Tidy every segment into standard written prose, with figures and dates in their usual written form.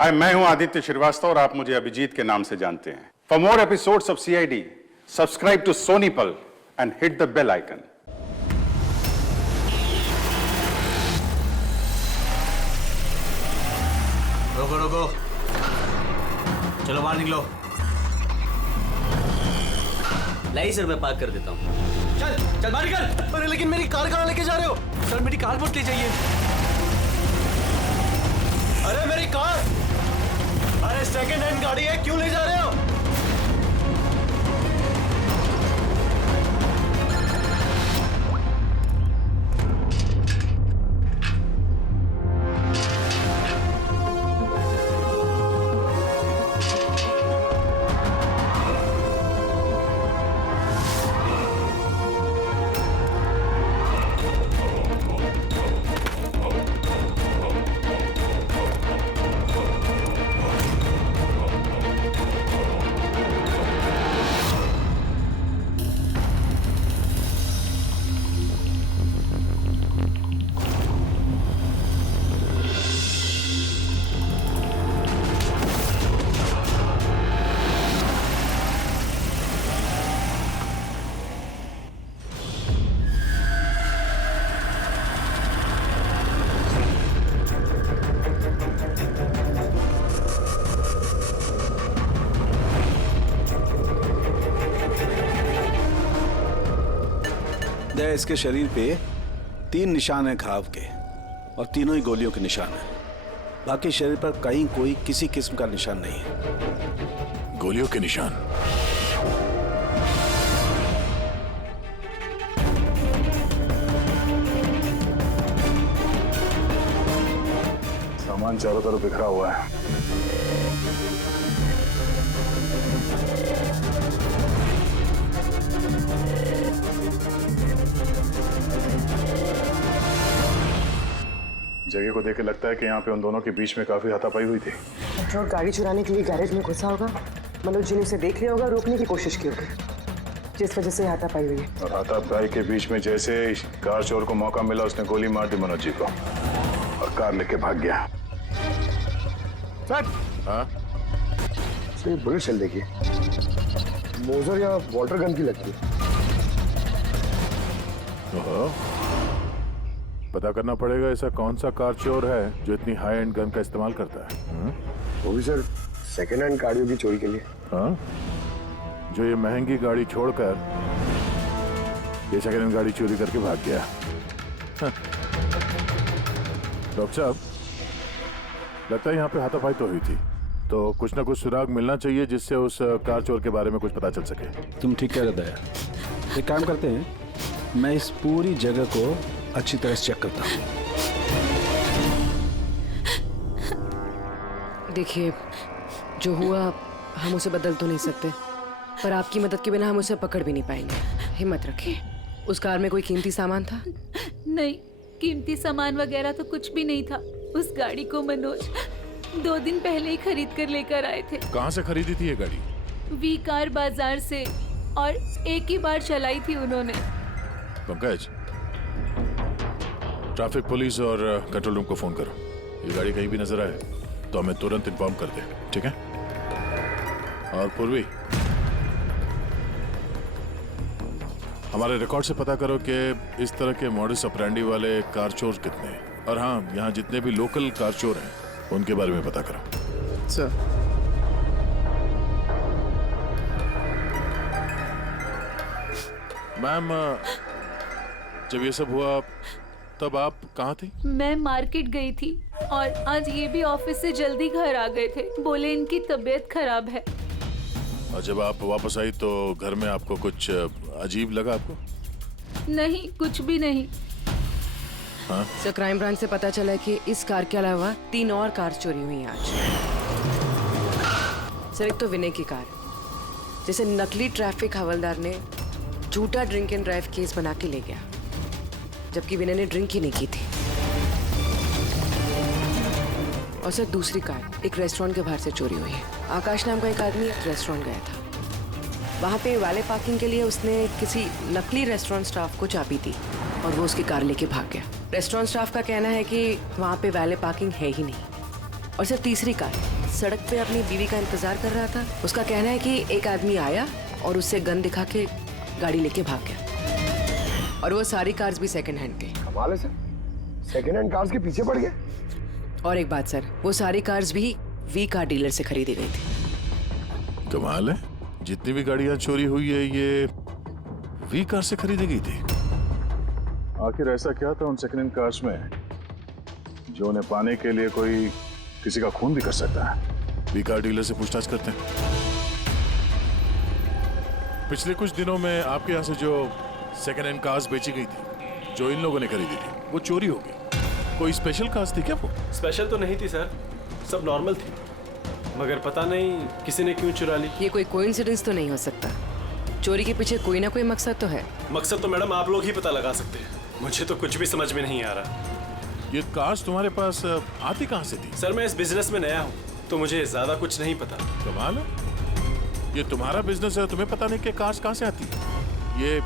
हाय, मैं हूं आदित्य श्रीवास्तव और आप मुझे अभिजीत के नाम से जानते हैं। For more episodes of CID, subscribe to Sony Pal and hit the bell icon. रोको रोको, चलो बाहर निकलो। लाई सर, मैं पार्क कर देता हूँ। चल चल बाहर निकल। अरे लेकिन मेरी कार कहाँ लेके जा रहे हो? सर मेरी कार मत ले जाइए। अरे मेरी कार, अरे सेकंड हैंड गाड़ी है, क्यों ले जा रहे हो? इसके शरीर पे 3 निशान हैं घाव के और तीनों ही गोलियों के निशान हैं। बाकी शरीर पर कहीं कोई किसी किस्म का निशान नहीं है। गोलियों के निशान? सामान चारों तरफ बिखरा हुआ है। जगह को देख के लगता है कि यहाँ पे उन दोनों के बीच में काफी हाथापाई हुई थी। पेट्रोल गाड़ी चुराने के लिए गैरेज में घुसा होगा। मनोज जी ने उसे देख लिया होगा, रोकने की कोशिश की होगी, जिस वजह से हाथापाई हुई है। और हाथापाई के बीच में जैसे कार चोर को मौका मिला, उसने गोली मार दी मनोज जी को और कार लेके भाग गया। सर, हाँ? ये बुलेट चल देखिए, मोजर या वाटर गन की लगती है। पता करना पड़ेगा ऐसा कौन सा कार चोर है जो इतनी हाई एंड गन का इस्तेमाल करता है। वो भी सर सेकेंड हैंड गाड़ियों की चोरी के लिए। हाँ? जो ये महंगी गाड़ी छोड़कर ये सेकेंड हैंड गाड़ी चोरी करके भाग गया। हाँ। डॉक्टर साहब, लगता है यहाँ पे हाथापाई तो हुई थी, तो कुछ ना कुछ सुराग मिलना चाहिए जिससे उस कार चोर के बारे में कुछ पता चल सके। तुम ठीक कह रहे दया। एक काम करते हैं, मैं इस पूरी जगह को अच्छी तरह से चेक करता हूँ। देखिए, जो हुआ हम उसे बदल तो नहीं सकते, पर आपकी मदद के बिना हम उसे पकड़ भी नहीं पाएंगे। हिम्मत रखिए। उस कार में कोई कीमती सामान था? नहीं, कीमती सामान वगैरह तो कुछ भी नहीं था। उस गाड़ी को मनोज 2 दिन पहले ही खरीद कर लेकर आए थे। कहाँ से खरीदी थी ये गाड़ी? वी कार बाजार से, और एक ही बार चलाई थी उन्होंने। पंकज, ट्रैफिक पुलिस और कंट्रोल रूम को फोन करो। ये गाड़ी कहीं भी नजर आए तो हमें तुरंत इन्फॉर्म कर दे, ठीक है? और पूर्वी, हमारे रिकॉर्ड से पता करो कि इस तरह के मॉडस ऑपरेंडी वाले कार चोर कितने हैं। और हाँ, यहाँ जितने भी लोकल कार चोर हैं उनके बारे में पता करो। सर, मैम, जब ये सब हुआ तब आप कहाँ थी? मैं मार्केट गई थी और आज ये भी ऑफिस से जल्दी घर आ गए थे। बोले इनकी तबीयत खराब है। और जब आप वापस आई तो घर में आपको कुछ अजीब लगा आपको? नहीं, कुछ भी नहीं। हाँ? सर, क्राइम ब्रांच से पता चला कि इस कार के अलावा 3 और कार चोरी हुई आज। सर, एक तो विनय की कार, जिसे नकली ट्रैफिक हवलदार ने झूठा ड्रिंक एंड ड्राइव केस बना के ले गया, जबकि विनय ने ड्रिंक ही नहीं की थी। और सर, दूसरी कार एक रेस्टोरेंट के बाहर से चोरी हुई है। आकाश नाम का एक आदमी रेस्टोरेंट गया था, वहाँ पे वैले पार्किंग के लिए उसने किसी नकली रेस्टोरेंट स्टाफ को चाबी दी और वो उसकी कार लेके भाग गया। रेस्टोरेंट स्टाफ का कहना है कि वहाँ पे वैले पार्किंग है ही नहीं और सर तीसरी कार सड़क पे अपनी बीवी का इंतजार कर रहा था। उसका कहना है कि एक आदमी आया और उससे गन दिखा के गाड़ी लेके भाग गया। और वो सारी कार्स भी सेकंड हैंड के। कमाल है सर, सेकंड हैंड कार्स के पीछे पड़ गए। और एक बात सर, वो सारी कार्स भी वी कार डीलर से खरीदी गई थी। कमाल है, जितनी भी गाड़ियां चोरी हुई है ये वी कार से खरीदी गई थी। आखिर ऐसा क्या था उन सेकंड हैंड कार्स में जो उन्हें पाने के लिए कोई किसी का खून भी कर सकता है? वी कार डीलर से पूछताछ करते हैं। पिछले कुछ दिनों में आपके यहाँ से जो सेकंड हैंड कार्स बेची गई थी, जो इन लोगों ने खरीदी थी, वो चोरी हो गई। कोई स्पेशल कार्स थी क्या वो? स्पेशल तो नहीं थी सर, सब नॉर्मल थी, मगर पता नहीं किसी ने क्यों चुरा ली। ये कोई कोइंसिडेंस तो नहीं हो सकता। चोरी के पीछे कोई ना कोई मकसद तो है। मकसद तो मैडम आप लोग ही पता लगा सकते हैं, मुझे तो कुछ भी समझ में नहीं आ रहा। ये कार्स तुम्हारे पास आती कहाँ से थी? सर मैं इस बिजनेस में नया हूँ तो मुझे ज्यादा कुछ नहीं पता। कमाल है, ये तुम्हारा बिजनेस है, तुम्हें पता नहीं कि कार्स कहाँ से आती है? ये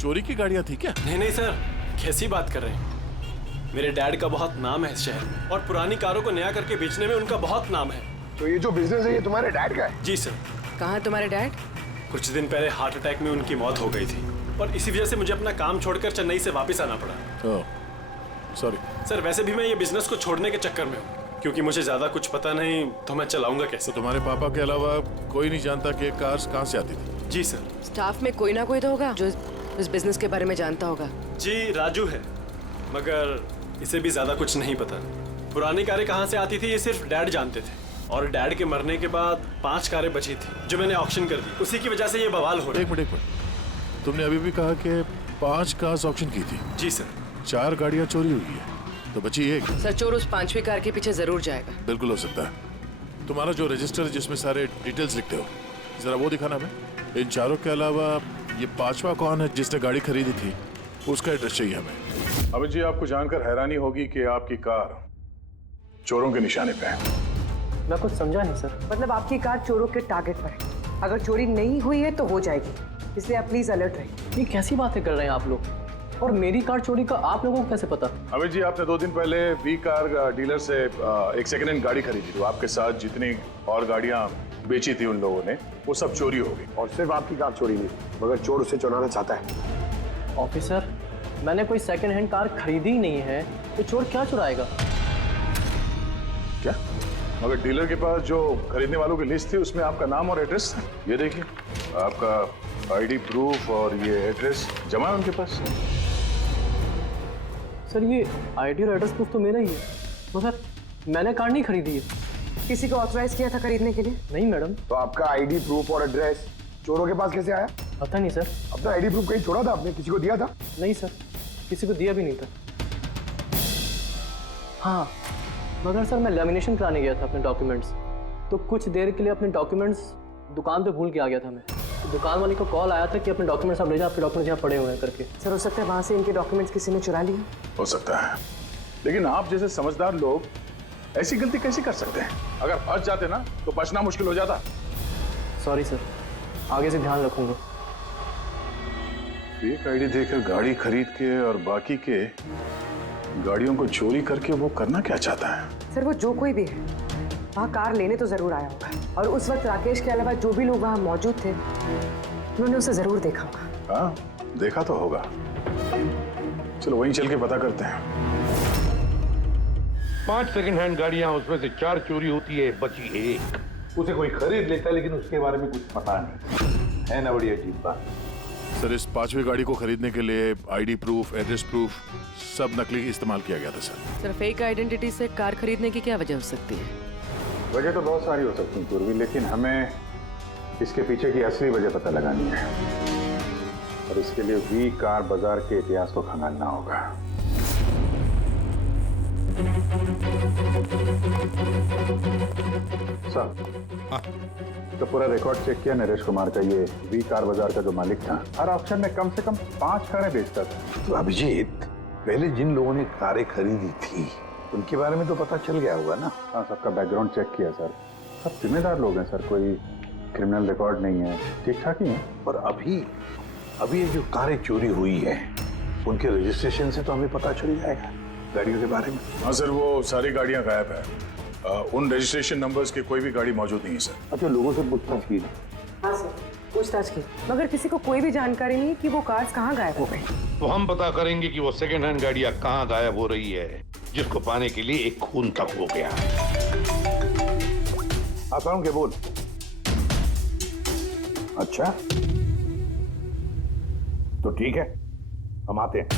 चोरी की गाड़ियाँ थी क्या? नहीं नहीं सर, कैसी बात कर रहे हैं? मेरे डैड का बहुत नाम है इस शहर में और पुरानी कारों को नया करके बेचने में उनका बहुत नाम है। तो ये जो बिजनेस है ये तुम्हारे डैड का है? जी सर। कहाँ है तुम्हारे डैड? कुछ दिन पहले हार्ट अटैक में उनकी मौत हो गई थी और इसी वजह से मुझे अपना काम छोड़कर चेन्नई से वापस आना पड़ा। ओह, सॉरी। सर वैसे भी मैं ये बिजनेस को छोड़ने के चक्कर में हूँ, क्योंकि मुझे ज्यादा कुछ पता नहीं तो मैं चलाऊंगा कैसे। तो तुम्हारे पापा के अलावा कोई नहीं जानता कि कार्स कहाँ से आती थी? जी सर। स्टाफ में कोई ना कोई तो होगा जो इस बिजनेस के बारे में जानता होगा। जी राजू है, मगर इसे भी ज्यादा कुछ नहीं पता। पुरानी कारें कहाँ से आती थी ये सिर्फ डैड जानते थे, और डैड के मरने के बाद 5 कारें बची थी जो मैंने ऑक्शन कर दी, उसी की वजह से ये बवाल हो रहा है। एक मिनट, तुमने अभी भी कहा कि 5 कार्स ऑक्शन की थी। जी सर। 4 गाड़ियाँ चोरी हुई है तो बची एक। सर चोर उस 5वीं कार के पीछे जरूर जाएगा। बिल्कुल हो सकता है। तुम्हारा जो रजिस्टर है जिसमें सारे डिटेल्स लिखते हो, जरा वो दिखाना हमें। इन 4 के अलावा ये 5वां कौन है जिसने गाड़ी खरीदी थी, उसका एड्रेस चाहिए हमें। अभी जी आपको जानकर हैरानी होगी कि आपकी कार चोरों के निशाने पे है। मैं कुछ समझा नहीं सर। मतलब आपकी कार चोरों के टारगेट पर है। अगर चोरी नहीं हुई है तो हो जाएगी, इसलिए आप प्लीज अलर्ट रहिए। ये कैसी बातें कर रहे हैं आप लोग? और मेरी कार चोरी का आप लोगों को कैसे पता? अमित जी, आपने 2 दिन पहले वी कार डीलर से एक सेकंड हैंड गाड़ी खरीदी थी। आपके साथ जितनी और गाड़ियां बेची थी उन लोगों ने, वो सब चोरी हो गई। और सिर्फ आपकी कार चोरी नहीं, मगर चोर उसे चुराना चाहता है। ऑफिसर, मैंने कोई सेकंड हैंड कार खरीदी ही नहीं है, तो चोर क्या चुराएगा? क्या? मगर डीलर के पास जो खरीदने वालों की लिस्ट थी उसमें आपका नाम और एड्रेस था। ये देखिए, आपका आईडी प्रूफ और ये एड्रेस जमा है उनके पास। सर ये आईडी और एड्रेस प्रूफ तो मेरा ही है, मगर मैंने कार नहीं खरीदी है। किसी को ऑथराइज किया था खरीदने के लिए? नहीं मैडम। तो आपका आईडी प्रूफ और एड्रेस चोरों के पास कैसे आया? पता नहीं सर। अपना आईडी प्रूफ कहीं छोड़ा था आपने? किसी को दिया था? नहीं सर, किसी को दिया भी नहीं था। हाँ, मगर सर मैं लेमिनेशन कराने गया था अपने डॉक्यूमेंट्स, तो कुछ देर के लिए अपने डॉक्यूमेंट्स दुकान पे भूल के आ गया था मैं। तो दुकान वाले को कॉल आया था कि अपने डॉक्यूमेंट्स आप ले जाओ, आपके डॉक्यूमेंट्स यहाँ पड़े हुए हैं करके। सर हो सकता है वहाँ से इनके डॉक्यूमेंट्स किसी ने चुरा लिए। हो सकता है, लेकिन आप जैसे समझदार लोग ऐसी गलती कैसे कर सकते हैं? अगर फंस जाते ना तो बचना मुश्किल हो जाता। सॉरी सर, आगे से ध्यान रखूंगा। फेक आईडी देकर गाड़ी खरीद के और बाकी के गाड़ियों को चोरी करके वो करना क्या चाहता है? सर वो जो कोई भी है वहाँ कार लेने तो जरूर आया होगा, और उस वक्त राकेश के अलावा जो भी लोग वहाँ मौजूद थे उन्होंने उसे जरूर देखा होगा। हाँ, देखा तो होगा। चलो वहीं चल के पता करते हैं। 5 सेकंड हैंड गाड़ियां, उसमें से 4 चोरी होती है, बची एक। उसे कोई खरीद लेता है लेकिन उसके बारे में कुछ पता नहीं है ना। बड़ी अजीब बात। सर इस 5वीं गाड़ी को खरीदने के लिए आईडी प्रूफ, एड्रेस प्रूफ सब नकली इस्तेमाल किया गया था सर। सर फेक आइडेंटिटी से कार खरीदने की क्या वजह हो सकती है? वजह तो बहुत सारी हो सकती है पूर्वी, लेकिन हमें इसके पीछे की असली वजह पता लगानी है, और इसके लिए वी कार बाजार के इतिहास को खंगालना होगा। सर, तो पूरा रिकॉर्ड चेक किया नरेश कुमार का। ये वी कार बाजार का जो मालिक था, हर ऑक्शन में कम से कम 5 कारें बेचता था। तो अभिजीत, पहले जिन लोगों ने कारें खरीदी थी उनके बारे में तो पता चल गया होगा ना? हाँ, सबका बैकग्राउंड चेक किया सर। सब जिम्मेदार लोग हैं सर, कोई क्रिमिनल रिकॉर्ड नहीं है, ठीक ठाक ही है। और अभी ये जो कारें चोरी हुई है उनके रजिस्ट्रेशन से तो हमें पता चल जाएगा गाड़ियों के बारे में। हाँ सर, वो सारी गाड़ियां गायब है। उन रजिस्ट्रेशन नंबर्स के कोई भी गाड़ी मौजूद नहीं है सर। अच्छा, लोगों से पूछताछ की? हाँ सर, पूछताछ की, मगर किसी को कोई भी जानकारी नहीं कि वो कार्स कहाँ गायब हो गई। तो हम पता करेंगे कि वो सेकंड हैंड गाड़ियां कहाँ गायब हो रही है, जिसको पाने के लिए एक खून तक हो गया। आसान के बोल। अच्छा तो ठीक है, हम आते हैं।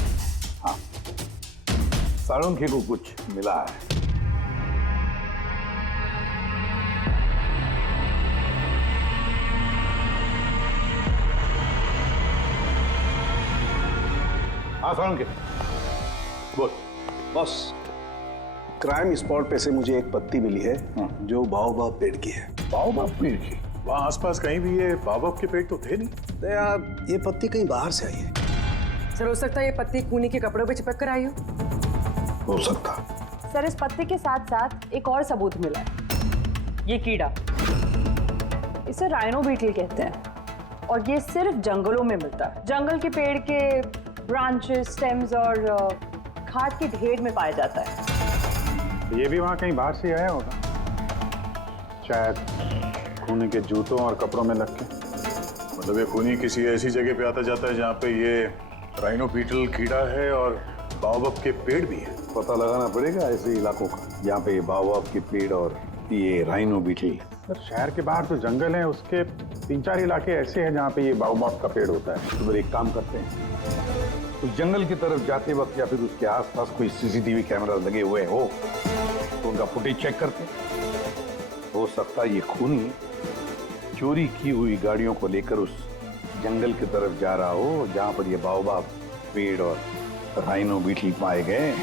हाँ, साळुंखे को कुछ मिला है। हाँ साळुंखे बोल। बॉस, क्राइम स्पॉट पे से मुझे एक पत्ती मिली है जो बाओबाब पेड़ की है। बाओबाब पेड़ की? वहाँ आसपास कहीं भी ये बाबा के पेड़ तो थे नहीं। तो यार ये पत्ती कहीं बाहर से आई है। सर, हो सकता है ये पत्ती खूनी के कपड़ों पे चिपक कर आई हो सकता। सर, इस पत्ते के साथ साथ एक और सबूत मिला है। ये कीड़ा, इसे राइनो बीटल कहते हैं और ये सिर्फ जंगलों में मिलता है। जंगल के पेड़ के ब्रांचेस, स्टेम्स और खाद के ढेर में पाया जाता है। ये भी वहाँ कहीं बाहर से आया होगा, शायद खूनी के जूतों और कपड़ों में लग के। मतलब ये खूनी किसी ऐसी जगह पे आता जाता है जहाँ पे ये राइनो बीटल कीड़ा है और बाओबाब के पेड़ भी है। पता लगाना पड़ेगा ऐसे इलाकों का जहाँ पे बाओबाब के पेड़ और ये राइनो बीटल। सर, शहर के बाहर जो जंगल है उसके 3-4 इलाके ऐसे हैं जहाँ पे ये बाओबाब का पेड़ होता है। तो फिर एक काम करते हैं, उस जंगल की तरफ जाते वक्त या फिर उसके आसपास कोई सीसीटीवी कैमरा लगे हुए हो तो उनका फुटेज चेक करते हैं। हो सकता है ये खूनी चोरी की हुई गाड़ियों को लेकर उस जंगल की तरफ जा रहा हो जहां पर ये बाओबाब पेड़ और राइनो बीटल पाए गए।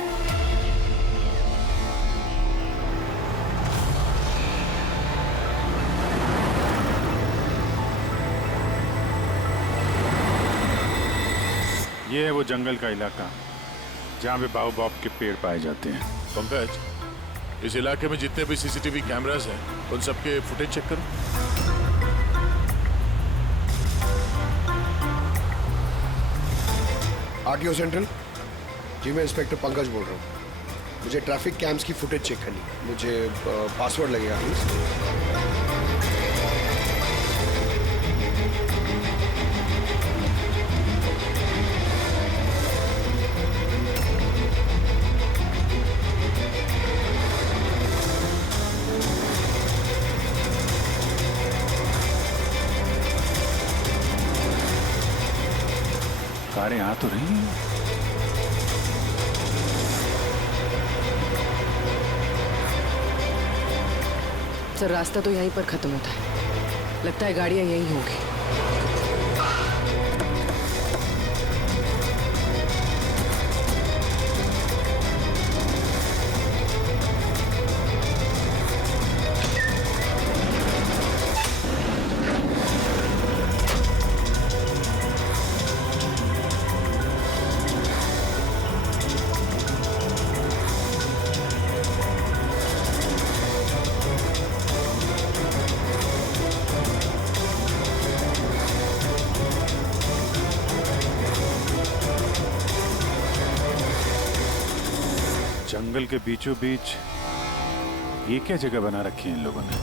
ये है वो जंगल का इलाका जहाँ पे बाओबाब के पेड़ पाए जाते हैं। पंकज, इस इलाके में जितने भी सीसीटीवी कैमरास हैं उन सबके फुटेज चेक करो। आरटीओ सेंट्रल जी, मैं इंस्पेक्टर पंकज बोल रहा हूँ। मुझे ट्रैफिक कैम्स की फुटेज चेक करनी है। मुझे पासवर्ड लगेगा प्लीज। कारें आ तो रही हैं। सर, रास्ता तो यहीं पर खत्म होता है, लगता है गाड़ियां यहीं होंगी। जंगल के बीचों बीच ये क्या जगह बना रखी है इन लोगों ने?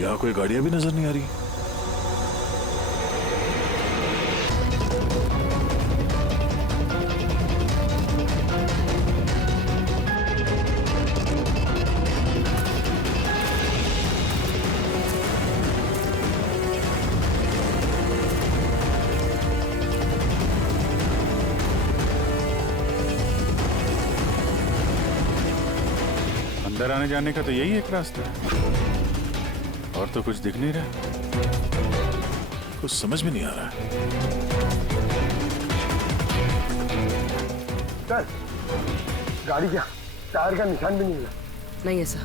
यहाँ कोई गाड़ियां भी नजर नहीं आ रही। अंदर आने जाने का तो यही एक रास्ता है, और तो कुछ दिख नहीं रहा। कुछ समझ में नहीं आ रहा है। सर, गाड़ी क्या टायर का निशान भी नहीं मिला। नहीं है सर।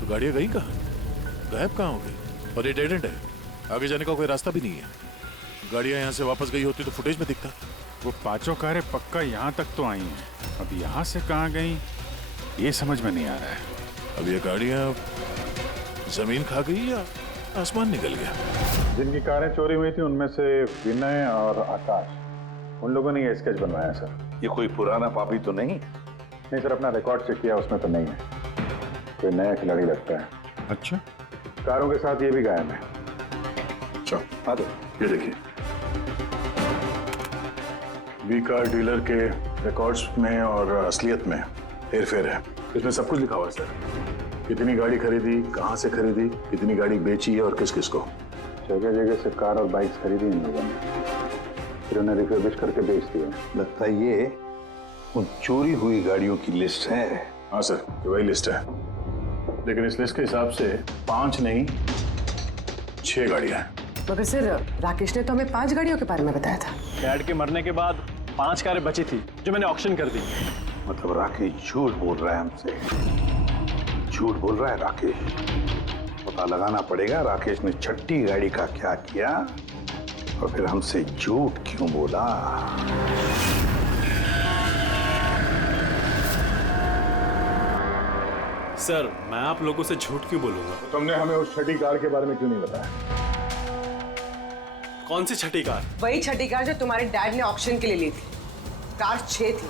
तो गाड़ियां गई कहाँ? गायब कहाँ हो गई? और ये डेड एंड है, आगे जाने का कोई रास्ता भी नहीं है। गाड़ियां यहाँ से वापस गई होती तो फुटेज में दिखता। वो पांचों कारें पक्का यहाँ तक तो आई हैं, अब यहाँ से कहाँ गई ये समझ में नहीं आ रहा है। अब ये गाड़ियां जमीन खा गई या आसमान निकल गया? जिनकी कारें चोरी हुई थी उनमें से विनय और आकाश, उन लोगों ने ये स्केच बनवाया सर। ये कोई पुराना पापी तो नहीं? नहीं सर, अपना रिकॉर्ड चेक किया, उसमें तो नहीं है। कोई नया खिलाड़ी लगता है। अच्छा, कारों के साथ ये भी गायब है। अच्छा, हाँ तो ये देखिए। वी कार डीलर के रिकॉर्ड्स में और असलियत में हेरफेर है। इसमें सब कुछ लिखा हुआ है सर। कितनी गाड़ी खरीदी, कहाँ से खरीदी, कितनी गाड़ी बेची है और किस किस को। जगह जगह से कार और बाइक्स खरीदी इन लोगों ने, फिर उन्हें रिफर्बिश करके बेच दिया। लगता है ये उन चोरी हुई गाड़ियों की लिस्ट है। हाँ सर, ये वही लिस्ट है, लेकिन इस लिस्ट के हिसाब से 5 नहीं 6 गाड़ियां हैं। मगर सर राकेश ने तो हमें 5 गाड़ियों के बारे में बताया था। डैड के मरने के बाद 5 कारें बची थी जो मैंने ऑक्शन कर दी। मतलब राकेश झूठ बोल रहा है हमसे, झूठ बोल रहा है राकेश। पता लगाना पड़ेगा राकेश ने छठी गाड़ी का क्या किया और फिर हमसे झूठ क्यों बोला। सर मैं आप लोगों से झूठ क्यों बोलूंगा? तुमने हमें उस छठी कार के बारे में क्यों नहीं बताया? कौन सी छठी कार? वही छठी कार जो तुम्हारे डैड ने ऑक्शन के लिए ली थी। कार 6 थी,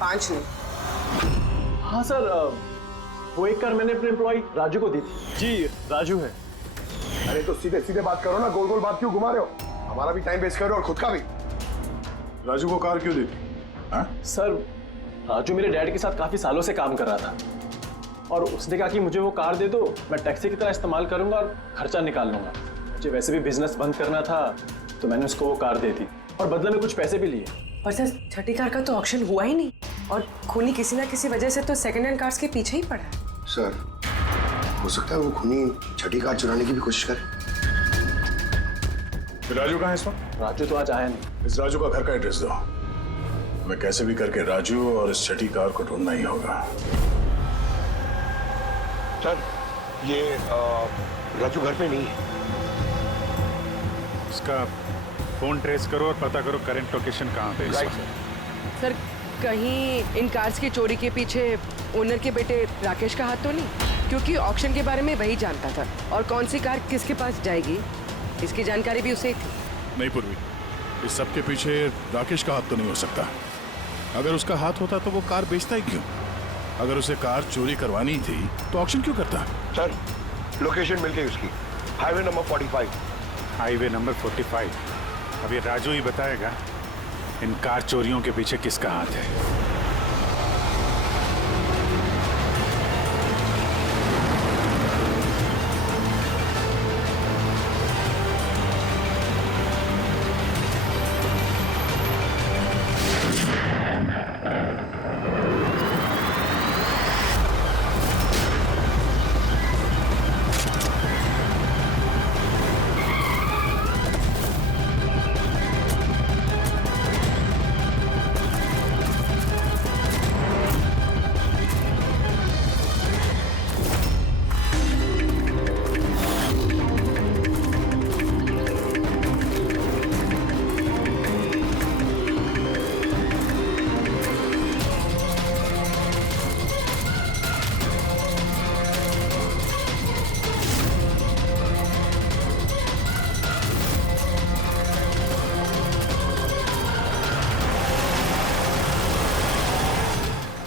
5 नहीं। हाँ सर, वो एक कार मैंने अपने एम्प्लॉय राजू को दी थी। जी राजू है। अरे तो सीधे सीधे बात करो ना, गोल गोल बात क्यों घुमा रहे हो? हमारा भी टाइम वेस्ट कर रहे हो और खुद का भी। राजू को कार क्यों दी थी? हाँ? सर राजू मेरे डैड के साथ काफी सालों से काम कर रहा था और उसने कहा कि मुझे वो कार दे दो, मैं टैक्सी की तरह इस्तेमाल करूंगा और खर्चा निकाल लूंगा। मुझे वैसे भी बिजनेस बंद करना था तो मैंने उसको वो कार दे दी और बदले में कुछ पैसे भी लिए। पर सर छठी कार का तो ऑक्शन हुआ ही नहीं और खूनी किसी ना किसी वजह से तो सेकंड हैंड कार्स के पीछे ही पड़ा है। सर हो सकता है वो खूनी छठी कार चुराने की भी कोशिश करे। राजू कहाँ है इस वक्त? राजू तो आज आया नहीं। इस राजू का घर का एड्रेस दो, हमें कैसे भी करके राजू और इस छठी कार को ढूंढना ही होगा। सर ये राजू घर पे नहीं है। इसका फोन ट्रेस करो और पता करो करंट लोकेशन कहाँ पे है इस वक्त। सर कहीं इन कार्स की चोरी के पीछे ओनर के बेटे राकेश का हाथ तो नहीं? क्योंकि ऑक्शन के बारे में वही जानता था और कौन सी कार किसके पास जाएगी इसकी जानकारी भी उसे ही थी। नहीं पूर्वी, इस सब के पीछे राकेश का हाथ तो नहीं हो सकता। अगर उसका हाथ होता तो वो कार बेचता ही क्यों? अगर उसे कार चोरी करवानी थी तो ऑक्शन क्यों करता? सर लोकेशन मिल गई उसकी, हाईवे नंबर 45। Highway number 45। अब ये राजू ही बताएगा इन कार चोरियों के पीछे किसका हाथ है।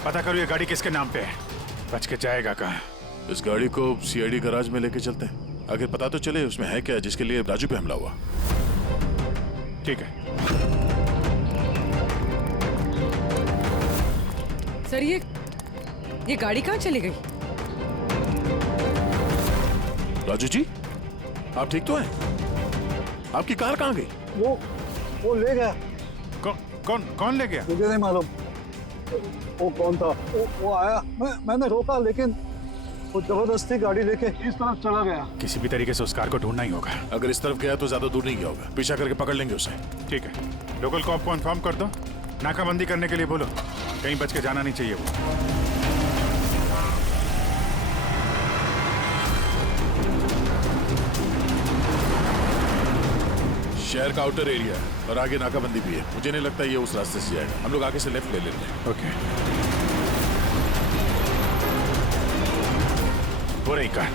पता करो ये गाड़ी किसके नाम पे है, बच के जाएगा कहाँ। इस गाड़ी को सीआईडी गैराज में लेके चलते हैं, आखिर पता तो चले उसमें है क्या जिसके लिए राजू पे हमला हुआ। ठीक है। सर ये गाड़ी कहाँ चली गई? राजू जी आप ठीक तो हैं? आपकी कार कहाँ गई? वो ले गया। कौन ले गया? मुझे नहीं मालूम वो कौन था। वो आया, मैंने रोका लेकिन वो जबरदस्ती गाड़ी लेके इस तरफ चला गया। किसी भी तरीके से उस कार को ढूंढना ही होगा। अगर इस तरफ गया तो ज्यादा दूर नहीं गया होगा, पीछा करके पकड़ लेंगे उसे। ठीक है, लोकल कॉप को इन्फॉर्म कर दो, नाकाबंदी करने के लिए बोलो, कहीं बच के जाना नहीं चाहिए वो। शहर का आउटर एरिया है और आगे नाकाबंदी भी है, मुझे नहीं लगता ये उस रास्ते से जाएगा। हम लोग आगे से लेफ्ट ले लेते हैं। ओके। वो रही कार।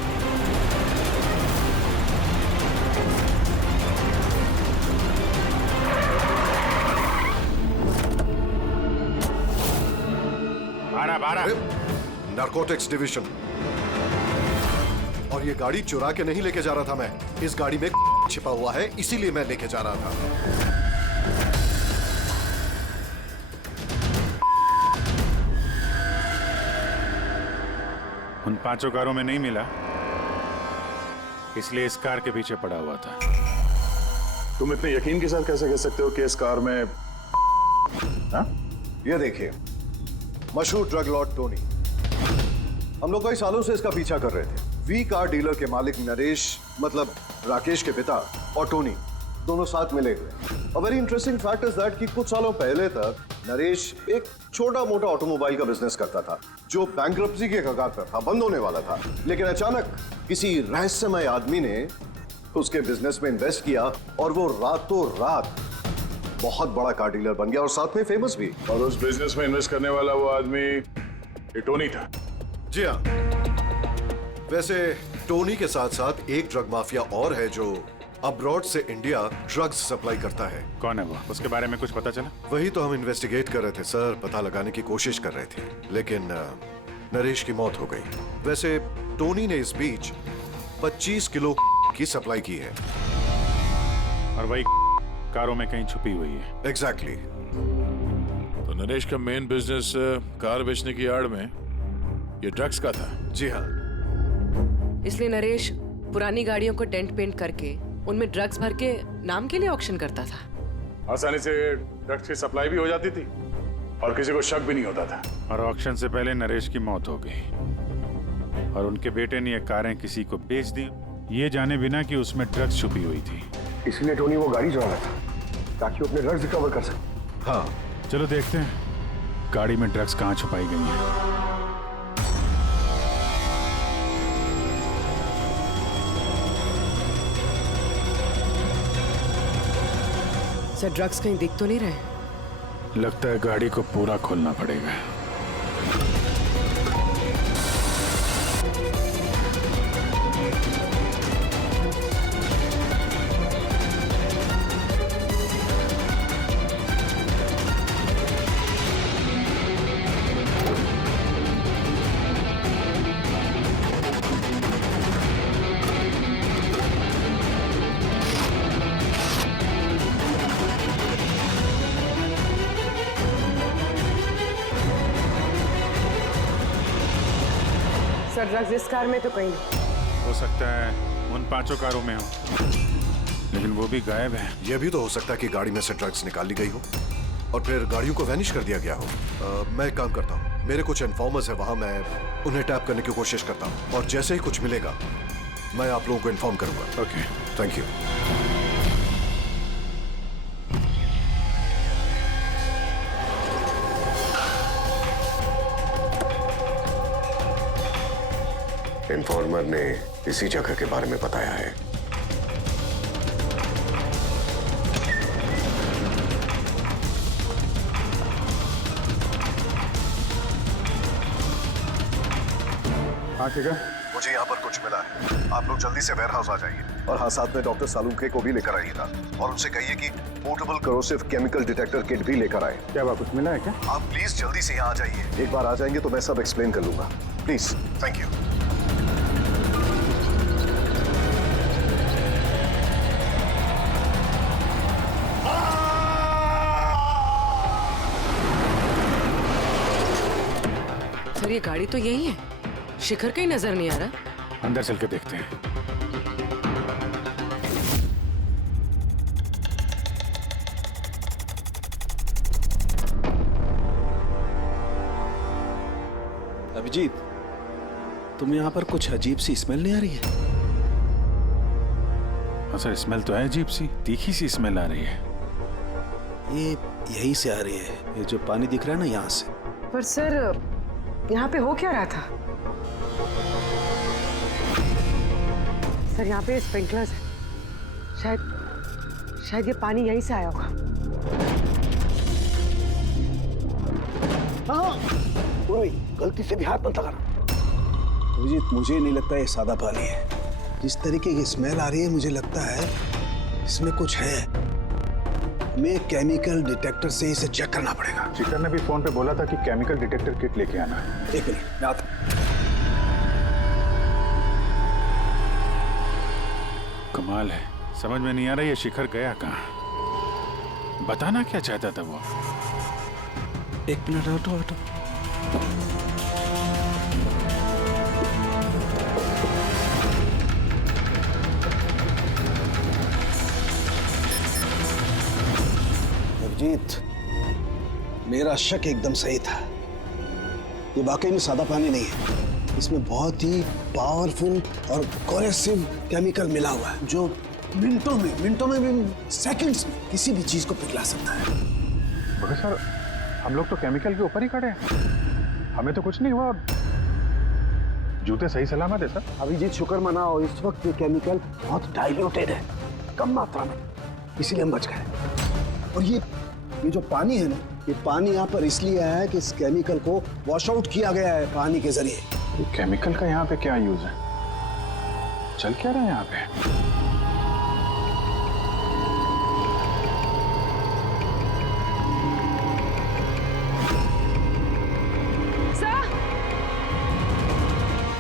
बाहर आ। Narcotics division. और ये गाड़ी चुरा के नहीं लेके जा रहा था मैं, इस गाड़ी में छिपा हुआ है, इसीलिए मैं लेके जा रहा था। उन 5 कारों में नहीं मिला, इसलिए इस कार के पीछे पड़ा हुआ था। तुम इतने यकीन के साथ कैसे कह सकते हो कि इस कार में? हाँ? ये देखिए, मशहूर ड्रग लॉर्ड टोनी, हम लोग कई सालों से इसका पीछा कर रहे थे। वी कार डीलर के मालिक नरेश, मतलब राकेश के पिता, और टोनी दोनों साथ मिले हुए। और very interesting fact is that कि कुछ सालों पहले तक नरेश एक छोटा मोटा ऑटोमोबाइल का बिजनेस करता था जो बैंक्रप्सी के कगार पर था, बंद होने वाला था। लेकिन अचानक किसी रहस्यमय आदमी ने उसके बिजनेस में इन्वेस्ट किया और वो रातों रात बहुत बड़ा कार डीलर बन गया और साथ में फेमस भी। और उस बिजनेस में इन्वेस्ट करने वाला वो आदमी ये टोनी था? जी हाँ। वैसे टोनी के साथ साथ एक ड्रग माफिया और है जो अब्रॉड से इंडिया ड्रग्स सप्लाई करता है। कौन है वो? उसके बारे में कुछ पता चला? वही तो हम इन्वेस्टिगेट कर रहे थे सर, पता लगाने की कोशिश कर रहे थे, लेकिन नरेश की मौत हो गई। वैसे टोनी ने इस बीच 25 किलो की सप्लाई की है और वही कारों में कहीं छुपी हुई है। एग्जैक्टली। तो नरेश का मेन बिजनेस कार बेचने की आड़ में ये ड्रग्स का था? जी हाँ। इसलिए नरेश पुरानी गाड़ियों को डेंट पेंट करके उनमें ड्रग्स भर के नाम के लिए ऑक्शन करता था। आसानी से ड्रग्स की सप्लाई भी हो जाती थी और किसी को शक भी नहीं होता था। और ऑक्शन से पहले नरेश की मौत हो गई और उनके बेटे ने ये कारें किसी को बेच दी, ये जाने बिना कि उसमें ड्रग्स छुपी हुई थी। इसलिए टोनी वो गाड़ी चुरा रहा था ताकि वो अपने ड्रग्स रिकवर कर सके। हाँ, चलो देखते हैं गाड़ी में ड्रग्स कहाँ छुपाई गई हैं। सर, ड्रग्स कहीं दिख तो नहीं रहे? लगता है गाड़ी को पूरा खोलना पड़ेगा। सर, ड्रग्स इस कार में तो कहीं नहीं। हो सकता है उन 5 कारों में हो, लेकिन वो भी गायब है। यह भी तो हो सकता है कि गाड़ी में से ड्रग्स निकाली गई हो और फिर गाड़ियों को वैनिश कर दिया गया हो। मैं एक काम करता हूँ, मेरे कुछ इन्फॉर्मर्स है वहां, मैं उन्हें टैप करने की कोशिश करता हूँ और जैसे ही कुछ मिलेगा मैं आप लोगों को इन्फॉर्म करूंगा। Okay, thank you. इन्फॉर्मर ने इसी जगह के बारे में बताया है। हाँ ठीक है। मुझे यहाँ पर कुछ मिला है, आप लोग जल्दी से वेयर हाउस आ जाइए और हाँ, साथ में डॉक्टर सालुंखे को भी लेकर आइएगा और उनसे कहिए कि portable corrosive chemical detector kit भी लेकर आए। क्या बात, कुछ मिला है क्या? आप प्लीज जल्दी से यहाँ आ जाइए। एक बार आ जाएंगे तो मैं सब एक्सप्लेन कर लूंगा। Please, thank you. सर, ये गाड़ी तो यही है, शिखर कहीं नजर नहीं आ रहा। अंदर चल के देखते हैं। अभिजीत, तुम्हें यहाँ पर कुछ अजीब सी स्मेल नहीं आ रही है? अच्छा, स्मेल तो है अजीब सी, तीखी सी स्मेल आ रही है। ये यहीं से आ रही है, ये जो पानी दिख रहा है ना, यहाँ से। पर सर, यहाँ पे हो क्या रहा था? सर, यहाँ पे स्प्रिंकलर्स है, शायद ये पानी यहीं से आया होगा। हाँ, गलती से भी हाथ मत लगाना। अभिजीत, मुझे नहीं लगता ये सादा पानी है। जिस तरीके की स्मेल आ रही है, मुझे लगता है इसमें कुछ है। हमें केमिकल डिटेक्टर से इसे चेक करना पड़ेगा। चिकन ने भी फोन पे बोला था कि केमिकल डिटेक्टर किट लेके आना है। 1 मिनट, मैं आता हूं। कमाल है, समझ में नहीं आ रहा ये शिखर गया कहाँ। बताना क्या चाहता था वो। 1 मिनट, हटो हटो। अभिजीत, मेरा शक एकदम सही था। ये वाकई में सादा पानी नहीं है, इसमें बहुत ही पावरफुल और कोरेसिव केमिकल मिला हुआ है जो मिनटों में भी सेकंड्स में किसी भी चीज को पिघला सकता है। मगर सर, हम लोग तो केमिकल के ऊपर ही खड़े हैं, हमें तो कुछ नहीं हुआ। जूते सही सलामत है सर। अभिजीत, शुक्र मनाओ, इस वक्त ये केमिकल बहुत डाइल्यूटेड है, कम मात्रा में, इसीलिए हम बच गए। और ये जो पानी है ना, ये पानी यहाँ पर इसलिए आया है कि इस केमिकल को वॉश आउट किया गया है पानी के जरिए। ये केमिकल का यहाँ पे क्या यूज है? चल क्या रहा है यहाँ पे?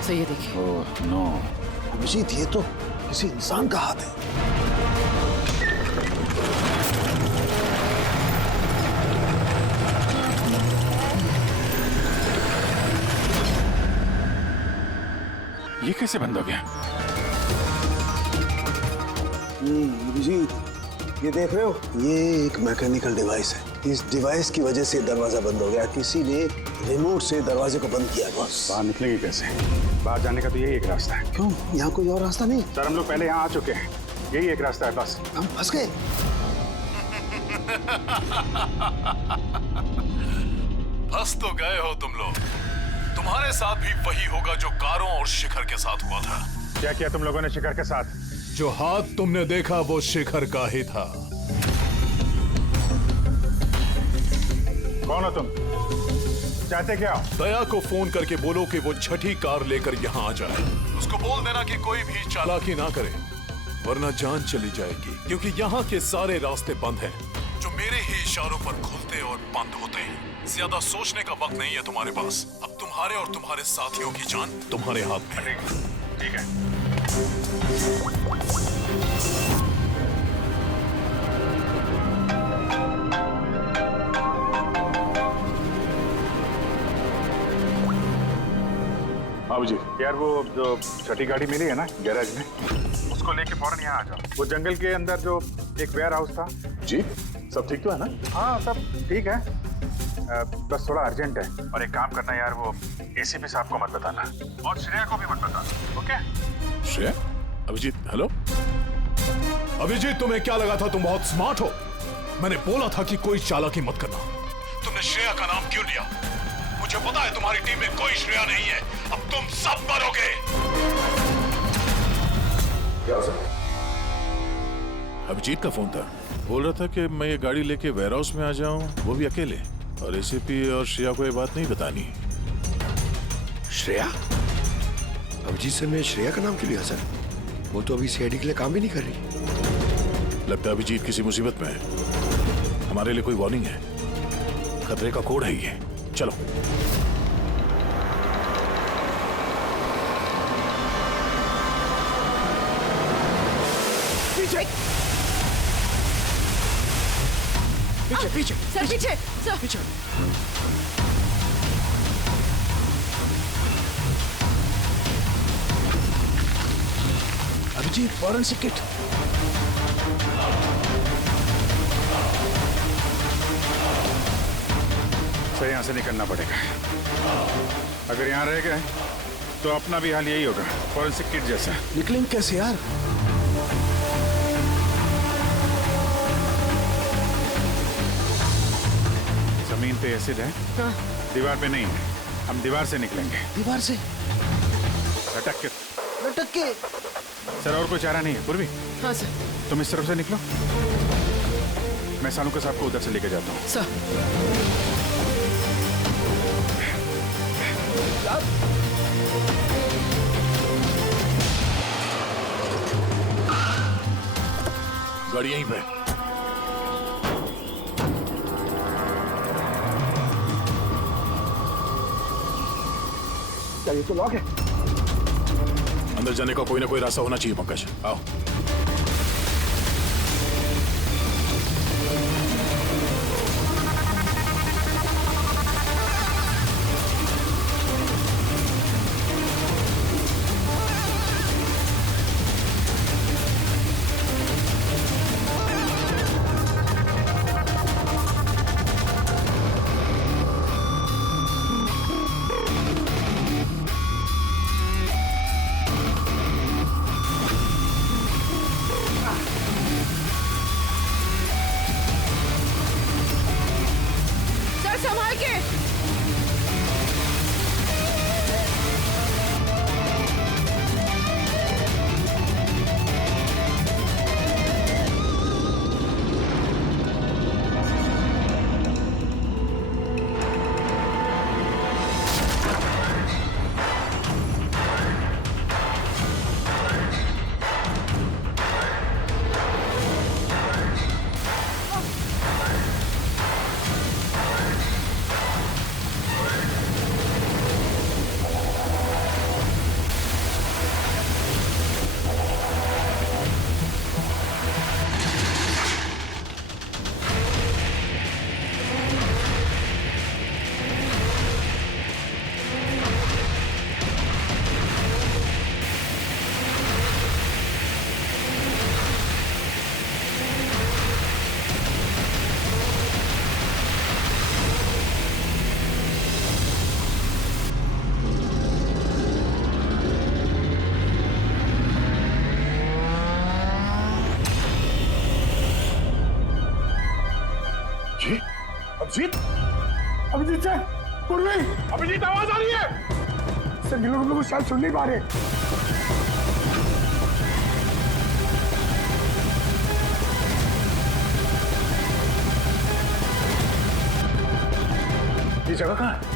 सर ये देखिए। Oh no. अभिजीत, ये तो किसी इंसान का हाथ है। ये कैसे बंद हो गया? अभिजीत, ये देख रहे हो, ये एक मैकेनिकल डिवाइस है। इस डिवाइस की वजह से दरवाजा बंद हो गया। किसी ने रिमोट से दरवाजे को बंद किया बॉस। बाहर निकलेंगे कैसे? बाहर जाने का तो यही एक रास्ता है। क्यों, यहाँ कोई और रास्ता नहीं? सर, हम लोग पहले यहाँ आ चुके हैं, यही एक रास्ता है बस। हम फंस गए। फंस तो गए हो तुम लोग। तुम्हारे साथ भी वही होगा जो कारों और शिखर के साथ हुआ था। क्या किया तुम लोगों ने शिखर के साथ? जो हाथ तुमने देखा वो शिखर का ही था। कौन हो तुम? चाहते क्या हो? दया को फोन करके बोलो कि वो छठी कार लेकर यहाँ आ जाए। उसको बोल देना कि कोई भी चालाकी ना करे, वरना जान चली जाएगी। क्योंकि यहाँ के सारे रास्ते बंद हैं, जो मेरे ही इशारों पर खुलते और बंद होते हैं। ज्यादा सोचने का वक्त नहीं है तुम्हारे पास। अब तुम्हारे और तुम्हारे साथियों की जान तुम्हारे हाथ में है। ठीक है। बाबू जी, यार वो जो छठी गाड़ी मिली है ना गैराज में, उसको लेके फौरन यहाँ आ जाओ। वो जंगल के अंदर जो एक वेयर हाउस था। जी, सब ठीक तो है ना? हाँ, सब ठीक है। बस थोड़ा अर्जेंट है। और एक काम करना यार, वो एसीपी साहब को मत बताना और श्रेया को भी मत बताना, ओके? श्रेया? अभिजीत, हेलो? अभिजीत, तुम्हें क्या लगा था तुम बहुत स्मार्ट हो? मैंने बोला था कि कोई चालाकी मत करना। तुमने श्रेया का नाम क्यों लिया? मुझे पता है तुम्हारी टीम में कोई श्रेया नहीं है। अब तुम सब मरोगे। क्या हो सर? अभिजीत का फोन था, बोल रहा था कि मैं ये गाड़ी लेके वेयर हाउस में आ जाऊं, वो भी अकेले। और एसीपी और श्रेया को ये बात नहीं बतानी। श्रेया? अभिजीत सर ने श्रेया का नाम क्यों लिया सर? वो तो अभी सीआईडी के लिए काम भी नहीं कर रही। लगता है अभिजीत किसी मुसीबत में है। हमारे लिए कोई वार्निंग है। खतरे का कोड है ये। चलो। पीछे पीछे पीछे सर, पीछे सर, पीछे। अभिजीत, फौरन से किट। सर, यहाँ से निकलना पड़ेगा। अगर यहाँ रह गए तो अपना भी हाल यही होगा, फॉरेंसिक किट जैसा। निकलेंगे कैसे यार? जमीन पे एसिड है। हाँ। दीवार पे नहीं है। हम दीवार से निकलेंगे। दीवार से? लटक के। लटक के? सर, और कोई चारा नहीं है। पूर्वी, हाँ सर। तुम इस तरफ से निकलो, मैं सानू के साहब को उधर से लेके जाता हूँ। सर। गाड़ी यहीं पे। इसका ये तो लॉक है। अंदर जाने का कोई ना कोई रास्ता होना चाहिए पंकज, आओ। सर संभाल के। अभिजीत, अभिजीत सर, पूर्वी, अभिजीत आवाज आ रही है। सर ये लोग हम लोग को शायद सुन नहीं पा रहे। ये जगह कहाँ है?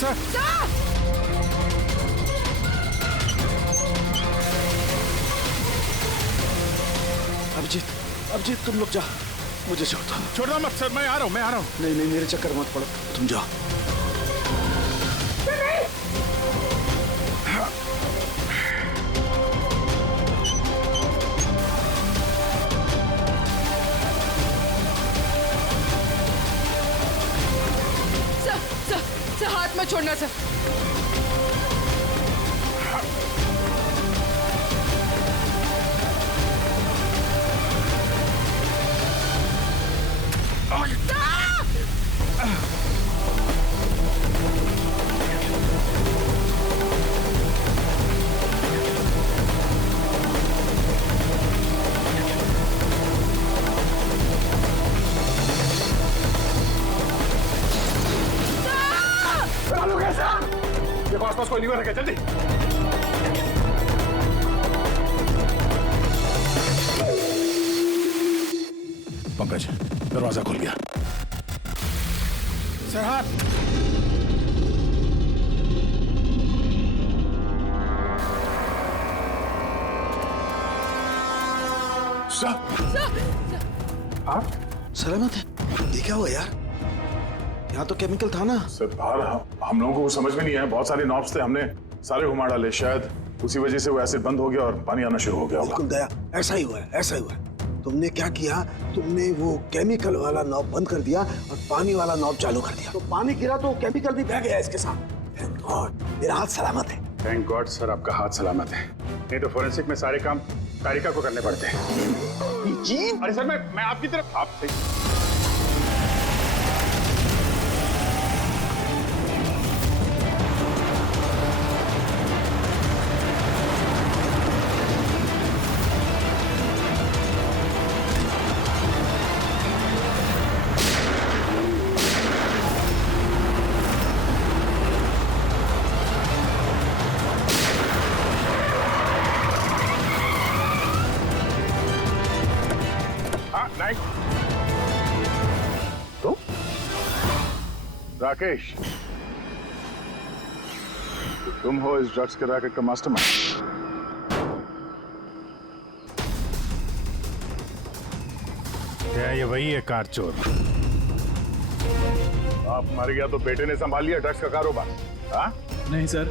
सर अभिजीत तुम लोग जा, मुझे छोड़ना मत सर, मैं आ रहा हूँ। नहीं मेरे चक्कर मत पड़ो, तुम जाओ। सर हाथ मत छोड़ना सर। देखो आसपास कोई नहीं रखे, जल्दी। पंकज दरवाजा खुल गया। सर हाथ। आप सलामत है? ये क्या हुआ यार? यहाँ तो केमिकल था ना। सर बाहर हम लोगों को समझ में नहीं आया, बहुत सारे नॉब्स थे, हमने सारे घुमा डाले, शायद उसी वजह से वो एसिड बंद हो गया और पानी आना शुरू हो गया। बिल्कुल दया, ऐसा ही हुआ है। तुमने क्या किया, तुमने वो केमिकल वाला नॉब बंद कर दिया और पानी वाला नॉब चालू कर दिया, तो पानी गिरा तो केमिकल भी बह गया इसके साथ। थैंक गॉड मेरा हाथ सलामत है। थैंक गॉड सर आपका हाथ सलामत है, नहीं तो फोरेंसिक में सारे काम कारिका को करने पड़ते हैं। जी अरे सर मैं आपकी तरफ आपसे राकेश तुम हो इस ड्रग्स के रैकेट का मास्टरमाइंड। क्या ये वही है कार चोर? आप मर गया तो बेटे ने संभाल लिया ड्रग्स का कारोबार? हाँ? नहीं सर,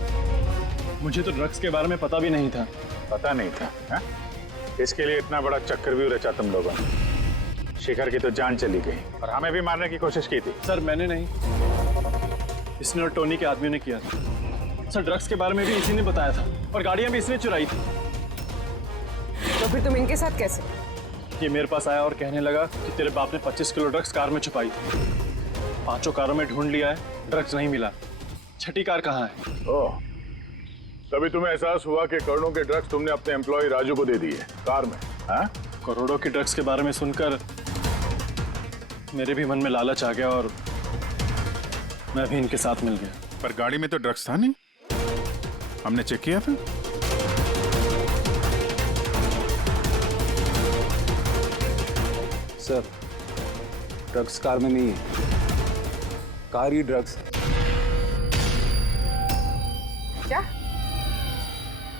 मुझे तो ड्रग्स के बारे में पता भी नहीं था। पता नहीं था? हाँ? इसके लिए इतना बड़ा चक्रव्यूह रचा तुम लोगों ने। शिखर की तो जान चली गई और हमें भी मारने की कोशिश की थी। सर मैंने नहीं, इसने और टोनी के आदमियों ने किया था। सर ड्रग्स के बारे में भी इसी ने बताया था और गाड़ियां भी इसने चुराई थी। तो फिर तुम इनके साथ कैसे? ये मेरे पास आया और कहने लगा कि तेरे बाप ने 25 किलो ड्रग्स कार में छुपाई थी। 5 कारों में ढूंढ लिया है, ड्रग्स नहीं मिला। छठी कार कहाँ है? ओह, तभी तुम्हें एहसास हुआ कि करोड़ों के ड्रग्स तुमने अपने एम्प्लॉय राजू को दे दिए कार में। हाँ? करोड़ों के ड्रग्स के बारे में सुनकर मेरे भी मन में लालच आ गया और मैं भी इनके साथ मिल गया। पर गाड़ी में तो ड्रग्स था नहीं, हमने चेक किया फिर। सर, ड्रग्स कार में नहीं है, कार ही ड्रग्स है। क्या?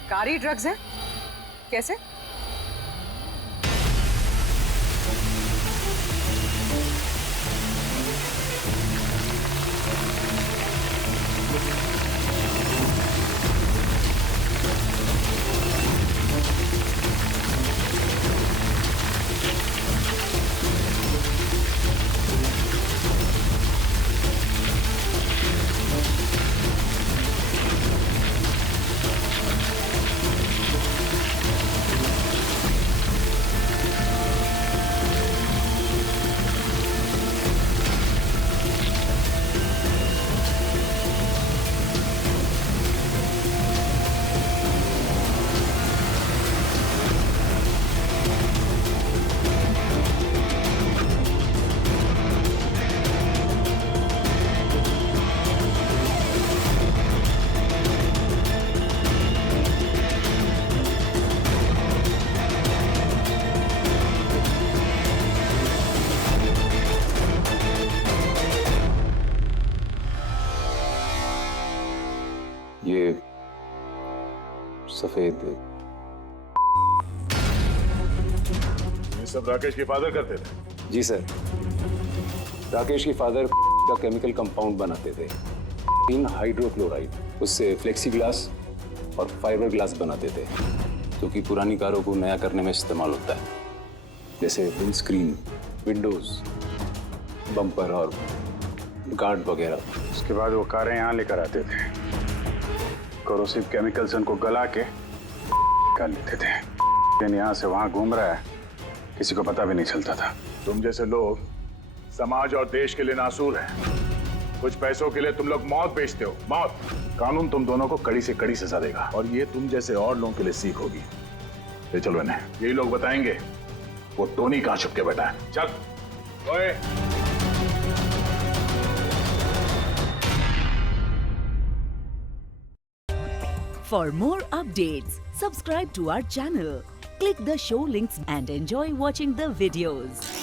कार ही ड्रग्स है? कैसे? ये सफेद, ये सब राकेश के फादर करते थे? जी सर, राकेश के फादर का केमिकल कंपाउंड बनाते थे, हाइड्रोक्लोराइड। उससे फ्लेक्सी ग्लास और फाइबर ग्लास बनाते थे, जो कि पुरानी कारों को नया करने में इस्तेमाल होता है, जैसे विंड स्क्रीन, विंडोज, बम्पर और गार्ड वगैरह। उसके बाद वो कारें यहाँ लेकर आते थे, कोरोसिव केमिकल्स उनको गला के निकाल लेते थे। लेकिन यहाँ से वहाँ घूम रहा है, किसी को पता भी नहीं चलता था। तुम जैसे लोग समाज और देश के लिए नासूर हैं। कुछ पैसों के लिए तुम लोग मौत बेचते हो, मौत। कानून तुम दोनों को कड़ी से कड़ी सजा देगा और ये तुम जैसे और लोगों के लिए सीख होगी। ले चलो इन्हें, यही लोग बताएंगे वो टोनी कहाँ छुप के बैठा है। चल ओए। For more updates, subscribe to our channel, click the show links and enjoy watching the videos.